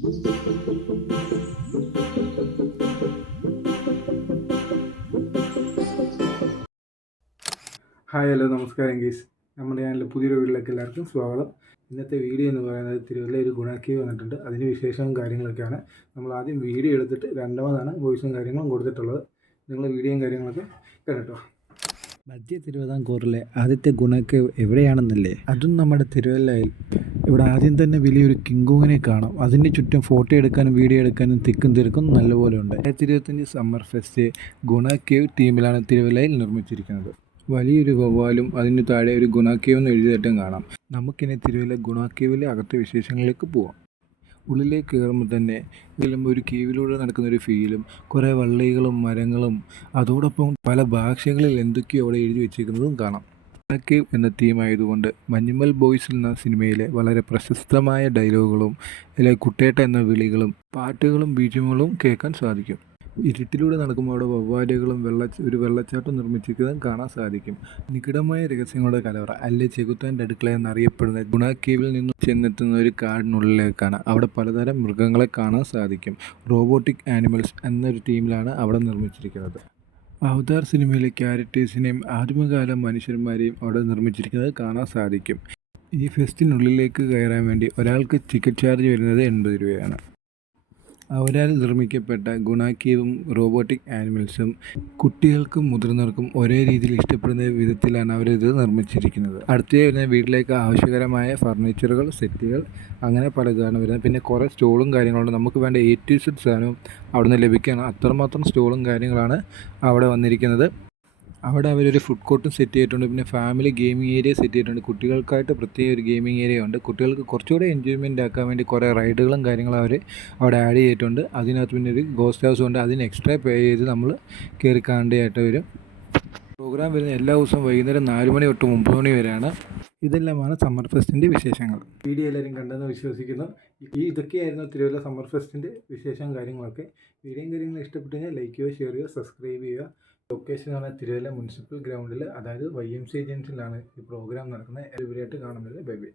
Hi hello നമസ്കാരം ഗീസ് നമ്മുടെ ചാനലിലെ പുതിയൊരു വീട്ടിലേക്ക് എല്ലാവർക്കും സ്വാഗതം. ഇന്നത്തെ വീഡിയോ എന്ന് പറയുന്നത് തിരുവല്ല ഒരു ഗുണാക്കി വന്നിട്ടുണ്ട്. അതിന് വിശേഷവും കാര്യങ്ങളൊക്കെയാണ്. നമ്മൾ ആദ്യം വീഡിയോ എടുത്തിട്ട് രണ്ടാമതാണ് വോയിസും കാര്യങ്ങളും കൊടുത്തിട്ടുള്ളത്. നിങ്ങൾ വീഡിയോയും കാര്യങ്ങളൊക്കെ കേട്ടോ. മധ്യ തിരുവിതാംകൂറിലെ ആദ്യത്തെ ഗുണക്ക് എവിടെയാണെന്നല്ലേ? അതും നമ്മുടെ തിരുവല്ലയിൽ. ഇവിടെ ആദ്യം തന്നെ വലിയൊരു കിങ്കോങ്ങിനെ കാണാം. അതിന് ചുറ്റും ഫോട്ടോ എടുക്കാനും വീഡിയോ എടുക്കാനും തിക്കും തിരക്കും നല്ലപോലെ ഉണ്ട്. രണ്ടായിരത്തി ഇരുപത്തഞ്ച് സമ്മർ ഫെസ്റ്റ് ഗുണ കേവ് തീമിലാണ് തിരുവല്ലയിൽ നിർമ്മിച്ചിരിക്കുന്നത്. വലിയൊരു വവ്വാലും അതിന് താഴെ ഒരു ഗുണാക്കേവ് എന്ന് എഴുതിയിട്ടും കാണാം. നമുക്കിനി തിരുവല്ല ഗുണാക്കേവിലെ അകത്തെ വിശേഷങ്ങളിലേക്ക് പോവാം. ഉള്ളിലേക്ക് കയറുമ്പോൾ തന്നെ ഇതിലും ഒരു കീവിലൂടെ നടക്കുന്ന ഒരു ഫീലും കുറേ വള്ളികളും മരങ്ങളും അതോടൊപ്പം പല ഭാഷകളിൽ എന്തൊക്കെയോ അവിടെ എഴുതി വെച്ചിരിക്കുന്നതും കാണാം. കേവ് എന്ന തീമായതുകൊണ്ട് മഞ്ഞുമൽ ബോയ്സ് എന്ന സിനിമയിലെ വളരെ പ്രശസ്തമായ ഡയലോഗുകളും അല്ലെ കുട്ടേട്ട എന്ന വിളികളും പാട്ടുകളും ബീജുകളും കേൾക്കാൻ സാധിക്കും. ഇരുട്ടിലൂടെ നടക്കുമ്പോൾ അവിടെ വവ്വാലുകളും വെള്ള ഒരു വെള്ളച്ചാട്ടം നിർമ്മിച്ചിരിക്കുന്നതും കാണാൻ സാധിക്കും. നിഗഢമായ രഹസ്യങ്ങളുടെ കലവറ അല്ലെ ചെകുത്താന്റെ അടുക്കള എന്നറിയപ്പെടുന്ന ഗുണ കേവിൽ നിന്നും ചെന്നെത്തുന്ന ഒരു കാടിനുള്ളിലേക്കാണ് അവിടെ പലതരം മൃഗങ്ങളെ കാണാൻ സാധിക്കും. റോബോട്ടിക് ആനിമൽസ് എന്നൊരു ടീമിലാണ് അവിടെ നിർമ്മിച്ചിരിക്കുന്നത്. അവതാർ സിനിമയിലെ ക്യാരക്ടേഴ്സിനെയും ആദ്യമകാല മനുഷ്യന്മാരെയും അവിടെ നിർമ്മിച്ചിരിക്കുന്നത് കാണാൻ സാധിക്കും. ഈ ഫെസ്റ്റിനുള്ളിലേക്ക് കയറാൻ വേണ്ടി ഒരാൾക്ക് ടിക്കറ്റ് ചാർജ് വരുന്നത് എൺപത് രൂപയാണ്. അവരാൽ നിർമ്മിക്കപ്പെട്ട ഗുണാക്കീവും റോബോട്ടിക് ആനിമൽസും കുട്ടികൾക്കും മുതിർന്നവർക്കും ഒരേ രീതിയിൽ ഇഷ്ടപ്പെടുന്ന വിധത്തിലാണ് അവരിത് നിർമ്മിച്ചിരിക്കുന്നത്. അടുത്ത വരുന്ന വീട്ടിലേക്ക് ആവശ്യകരമായ ഫർണിച്ചറുകൾ സെറ്റുകൾ അങ്ങനെ പലതാണ് വരുന്നത്. പിന്നെ കുറേ സ്റ്റോളും കാര്യങ്ങളുണ്ട്. നമുക്ക് വേണ്ട എ ടു സെറ്റ് സാധനവും അവിടെ നിന്ന് ലഭിക്കുകയാണ് അത്രമാത്രം സ്റ്റോളും കാര്യങ്ങളാണ് അവിടെ വന്നിരിക്കുന്നത്. അവിടെ അവരൊരു ഫുഡ് കോർട്ടും സെറ്റ് ചെയ്തിട്ടുണ്ട്. പിന്നെ ഫാമിലി ഗെയിമിംഗ് ഏരിയ സെറ്റ് ചെയ്തിട്ടുണ്ട്. കുട്ടികൾക്കായിട്ട് പ്രത്യേക ഒരു ഗെയിമിംഗ് ഏരിയ ഉണ്ട്. കുട്ടികൾക്ക് കുറച്ചുകൂടെ എൻജോയ്മെന്റ് ആക്കാൻ വേണ്ടി കുറേ റൈഡുകളും കാര്യങ്ങളും അവർ അവിടെ ആഡ് ചെയ്തിട്ടുണ്ട്. അതിനകത്ത് പിന്നെ ഒരു ഗോസ്റ്റ് ഹൗസും ഉണ്ട്. അതിന് എക്സ്ട്രാ പേ ചെയ്ത് നമ്മൾ കയറി കാണേണ്ടതായിട്ട് വരും. പ്രോഗ്രാം വരുന്ന എല്ലാ ദിവസവും വൈകുന്നേരം നാല് മണി തൊട്ട് ഒമ്പത് മണി വരെയാണ്. ഇതെല്ലാമാണ് സമ്മർ ഫെസ്റ്റിന്റെ വിശേഷങ്ങൾ. വീഡിയോ എല്ലാവരും കണ്ടെന്ന് വിശ്വസിക്കുന്നു. ഈ ഇതൊക്കെയായിരുന്നു തിരുവല്ല സമ്മർ ഫെസ്റ്റിന്റെ വിശേഷം കാര്യങ്ങളൊക്കെ. വീഡിയോയും കാര്യങ്ങളും ഇഷ്ടപ്പെട്ടു കഴിഞ്ഞാൽ ലൈക്ക് ചെയ്യുക ഷെയർ ചെയ്യുക സബ്സ്ക്രൈബ് ചെയ്യുക. ലൊക്കേഷൻ എന്ന് പറഞ്ഞാൽ തിരുവല്ല മുനിസിപ്പൽ ഗ്രൗണ്ടിൽ അതായത് വൈ എം സി ഏജൻസിലാണ് ഈ പ്രോഗ്രാം നടക്കുന്നത്. എല്ലാവരുമായിട്ട് കാണുന്നത്. Bye bye